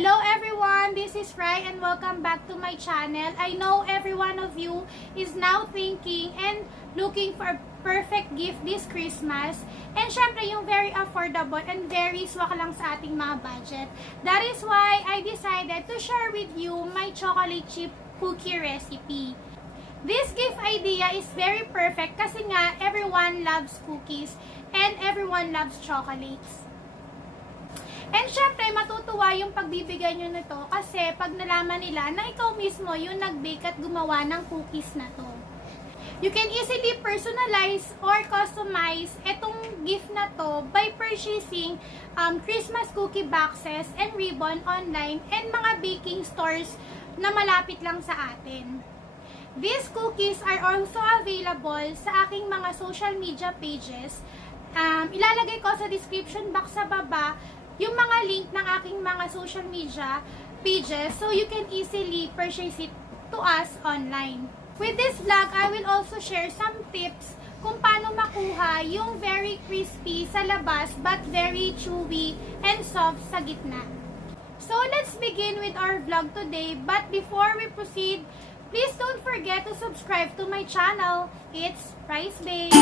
Hello everyone, this is Rhyes and welcome back to my channel. I know every one of you is now thinking and looking for a perfect gift this Christmas. And syempre yung very affordable and very swak lang sa ating mga budget. That is why I decided to share with you my chocolate chip cookie recipe. This gift idea is very perfect kasi nga everyone loves cookies and everyone loves chocolates. And syempre, matutuwa yung pagbibigay nyo nito kasi pag nalaman nila na ikaw mismo yung nag-bake at gumawa ng cookies na to. You can easily personalize or customize itong gift na to by purchasing Christmas cookie boxes and ribbon online and mga baking stores na malapit lang sa atin. These cookies are also available sa aking mga social media pages. Ilalagay ko sa description box sa baba yung mga link ng aking mga social media pages so you can easily purchase it to us online. With this vlog, I will also share some tips kung paano makuha yung very crispy sa labas but very chewy and soft sa gitna. So let's begin with our vlog today, but before we proceed, please don't forget to subscribe to my channel. It's rhyesbakes.